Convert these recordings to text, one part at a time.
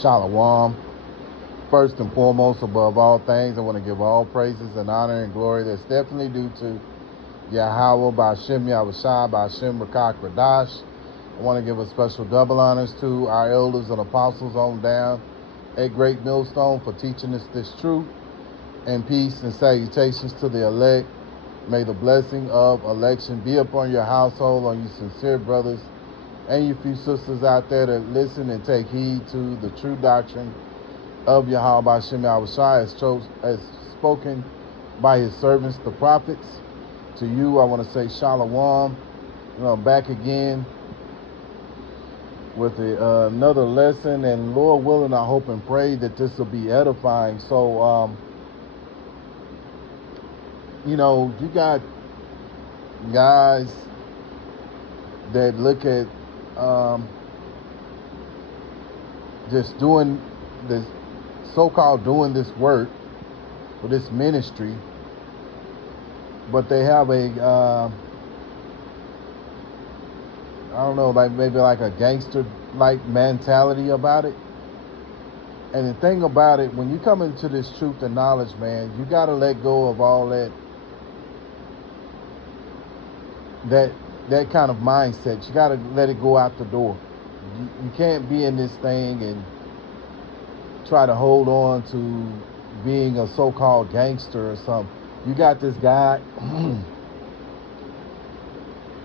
Shalom. First and foremost, above all things, I want to give all praises and honor and glory that's definitely due to Yahweh Ba'Shem Yahushua Ba'Shem Rakak Radash. I want to give a special double honors to our elders and apostles on down at Great Millstone for teaching us this truth, and peace and salutations to the elect. May the blessing of election be upon your household, on you sincere brothers and you few sisters out there that listen and take heed to the true doctrine of Yahweh Ba'Shem Yahushua as spoken by his servants, the prophets. To you, I want to say Shalom. Back again with another lesson, and Lord willing, I hope and pray that this will be edifying. So, you got guys that look at just doing this so-called doing this work for this ministry, but they have a I don't know, like maybe like a gangster like mentality about it. And the thing about it, when you come into this truth and knowledge, man, you got to let go of all that kind of mindset. You got to let it go out the door. You can't be in this thing and try to hold on to being a so-called gangster or something. You got this guy,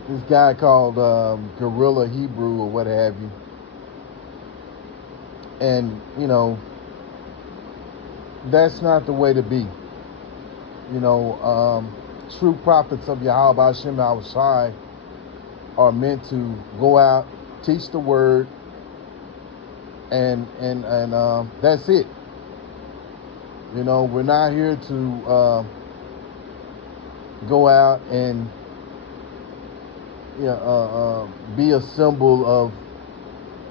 this guy called Gorilla Hebrew or what have you. And, that's not the way to be. True prophets of Yahweh Ba'Shem Yahushua are meant to go out, teach the word, and that's it. We're not here to go out and be a symbol of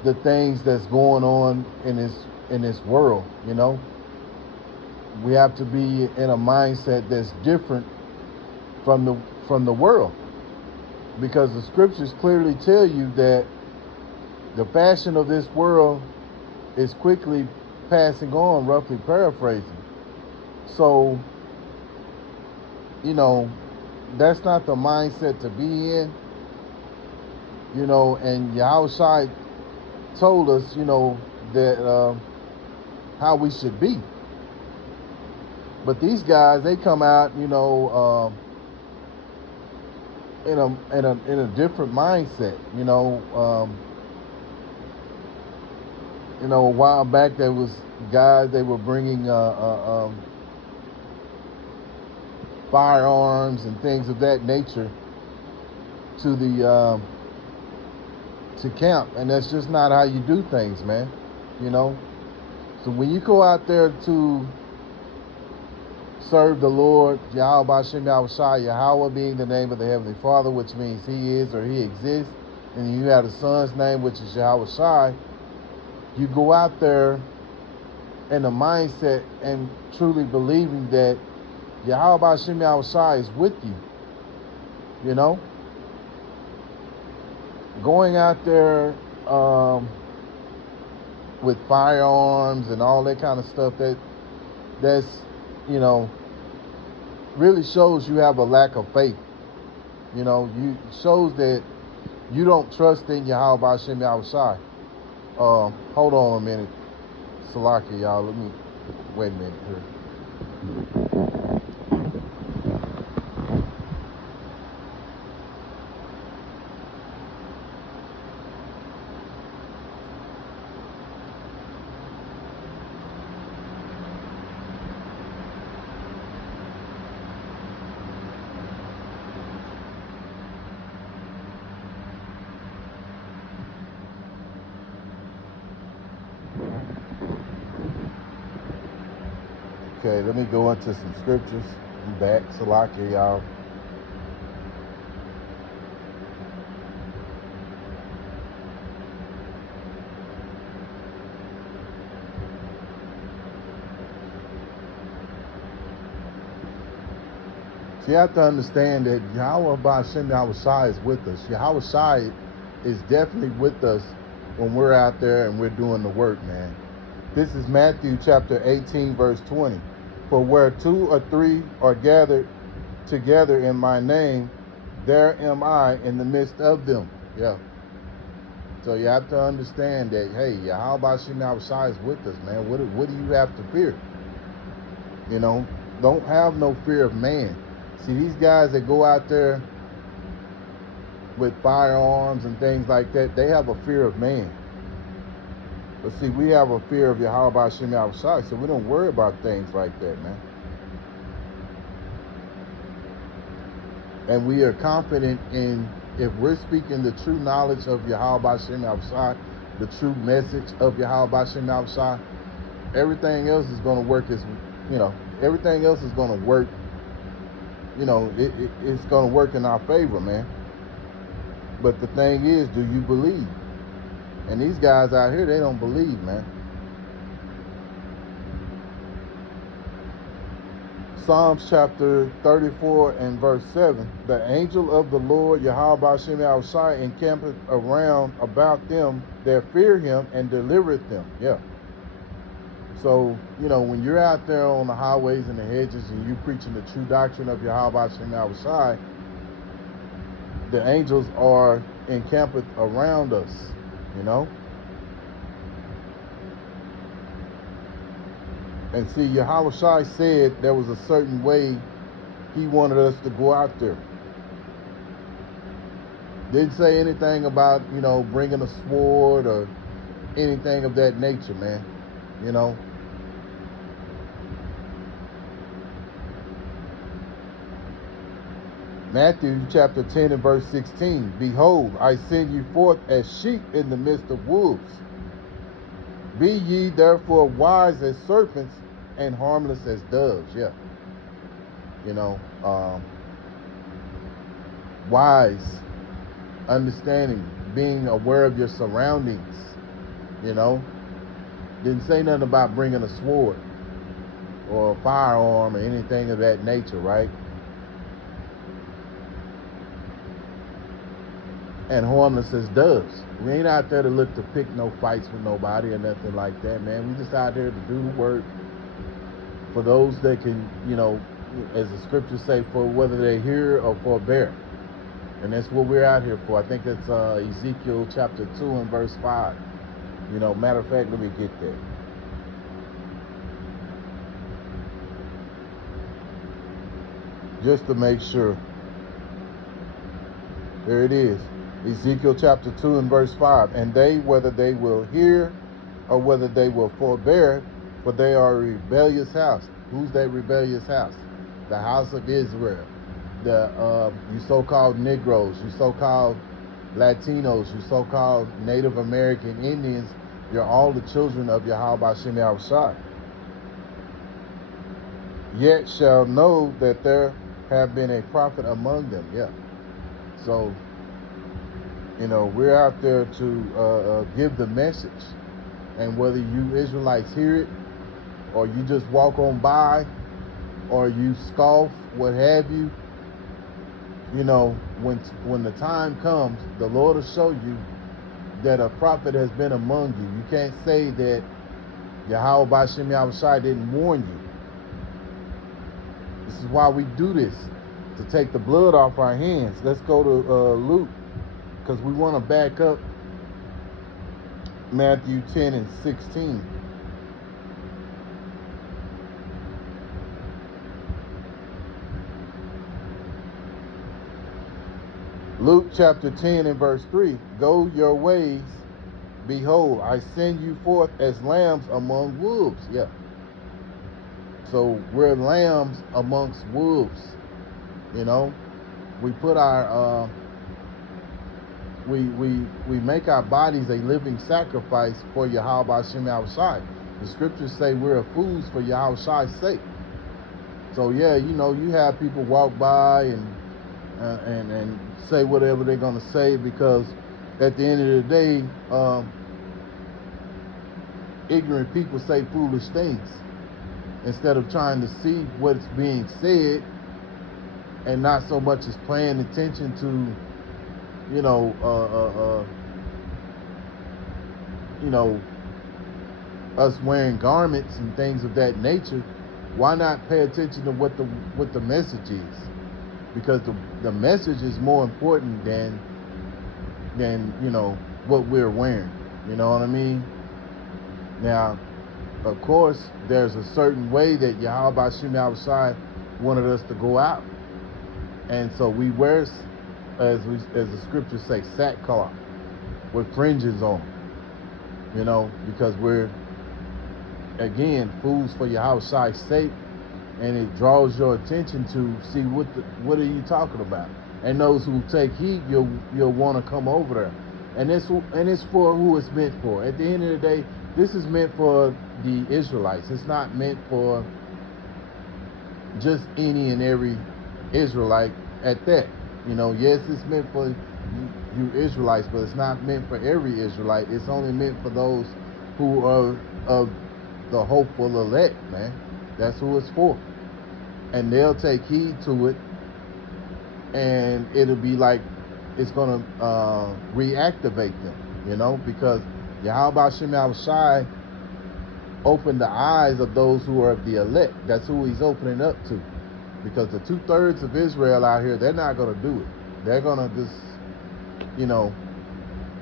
the things that's going on in this world. We have to be in a mindset that's different from the world, because the scriptures clearly tell you that the fashion of this world is quickly passing on, roughly paraphrasing. So, that's not the mindset to be in. And Yahushua told us, that how we should be. But these guys, they come out, in a different mindset. A while back there was guys, they were bringing firearms and things of that nature to the to camp, and that's just not how you do things, man. So when you go out there to serve the Lord, Yahweh Ba'Shem Yahushua, Yahweh being the name of the Heavenly Father, which means He is or He exists, and you have the Son's name, which is Yahushua. You go out there in the mindset and truly believing that Yahweh Ba'Shem Yahushua is with you. Going out there with firearms and all that kind of stuff, that's really shows you have a lack of faith. You shows that you don't trust in Yahweh Ba'Shem Yahushua. Hold on a minute, Salaki, y'all. Let me wait a minute here. Okay, let me go into some scriptures. I'm back, Salaki, y'all. So you have to understand that Yahweh Ba'Shem Yahushua is with us. Yahushua is definitely with us when we're out there and we're doing the work, man. This is Matthew chapter 18, verse 20. For where 2 or 3 are gathered together in my name, there am I in the midst of them. Yeah. So you have to understand that, hey, Yahweh Shem Yahushua is with us, man. What do you have to fear? You know, don't have no fear of man. See, these guys that go out there with firearms and things like that, they have a fear of man. But see, we have a fear of Yahweh Shem Yahushua, so we don't worry about things like that, man. And we are confident in, if we're speaking the true knowledge of Yahweh Shem Yahushua, the true message of Yahweh Shem Yahushua, everything else is going to work as, everything else is going to work, it's going to work in our favor, man. But the thing is, do you believe? And these guys out here, they don't believe, man. Psalms chapter 34 and verse 7. The angel of the Lord, Yahweh Shem Yahushua, encampeth around about them that fear him and delivereth them. Yeah. So, when you're out there on the highways and the hedges and you preaching the true doctrine of Yahweh Shem Yahushua, the angels are encamped around us, And see, Yahweh said there was a certain way he wanted us to go out there. Didn't say anything about, bringing a sword or anything of that nature, man. Matthew chapter 10 and verse 16. Behold, I send you forth as sheep in the midst of wolves. Be ye therefore wise as serpents and harmless as doves. Yeah. Wise, understanding, being aware of your surroundings. Didn't say nothing about bringing a sword or a firearm or anything of that nature, right? And harmless as doves. We ain't out there to look to pick no fights with nobody or nothing like that, man. We just out there to do the work for those that can, as the scriptures say, for whether they hear or forbear. And that's what we're out here for. I think that's Ezekiel chapter 2 and verse 5. Matter of fact, let me get that. Just to make sure. There it is. Ezekiel chapter 2 and verse 5. And they, whether they will hear or whether they will forbear, for they are a rebellious house. Who's that rebellious house? The house of Israel. You so-called Negroes, you so-called Latinos, you so-called Native American Indians, you're all the children of Yahweh Shem Yahushua. Yet shall know that there have been a prophet among them. Yeah. So, we're out there to give the message. And whether you Israelites hear it, or you just walk on by, or you scoff, what have you, when the time comes, the Lord will show you that a prophet has been among you. You can't say that Yahweh Shem Yahushua didn't warn you. This is why we do this, to take the blood off our hands. Let's go to Luke, because we want to back up Matthew 10 and 16. Luke chapter 10 and verse 3. Go your ways, behold, I send you forth as lambs among wolves. Yeah. So we're lambs amongst wolves. We put our we make our bodies a living sacrifice for Yahweh Shem Yahushua. The scriptures say we're fools for Yahushua's sake. So yeah, you have people walk by and say whatever they're gonna say, because at the end of the day, ignorant people say foolish things instead of trying to see what's being said, and not so much as paying attention to, us wearing garments and things of that nature, why not pay attention to what the message is? Because the message is more important than what we're wearing. You know what I mean? Now, of course, there's a certain way that Yahweh Shem Yahushai wanted us to go out, and so we wear, as the scriptures say, sackcloth with fringes on. You know, because we're, again, fools for Yahweh's sake, and it draws your attention to see what are you talking about. And those who take heed, you'll want to come over there. And it's for who it's meant for. At the end of the day, this is meant for the Israelites. It's not meant for just any and every Israelite at that. You know, yes, it's meant for you Israelites, but it's not meant for every Israelite. It's only meant for those who are of the hopeful elect, man. That's who it's for. And they'll take heed to it, and it'll be like it's going to reactivate them, you know, because Yahweh Shem Yahushai opened the eyes of those who are of the elect. That's who he's opening up to. Because the 2/3 of Israel out here, they're not going to do it. They're going to just, you know,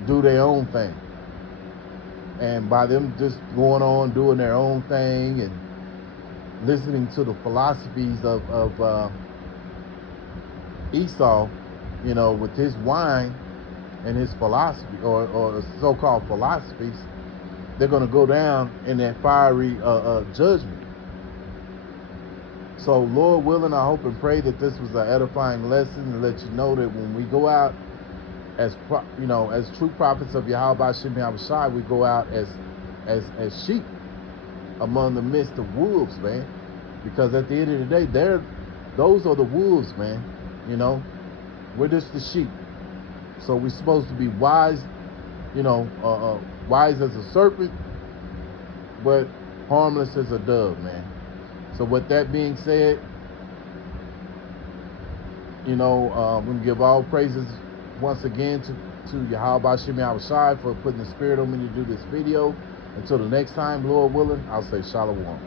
do their own thing. And by them just going on doing their own thing and listening to the philosophies of Esau, you know, with his wine and his philosophy, or so-called philosophies, they're going to go down in that fiery judgment. So, Lord willing, I hope and pray that this was an edifying lesson to let you know that when we go out as true prophets of Yahweh Shem Yahushai, we go out as sheep among the midst of wolves, man. Because at the end of the day, those are the wolves, man. You know, we're just the sheep. So we're supposed to be wise, you know, wise as a serpent, but harmless as a dove, man. So with that being said, you know, we give all praises once again to Yahweh Shem Yahushai for putting the spirit on me to do this video. Until the next time, Lord willing, I'll say shalom.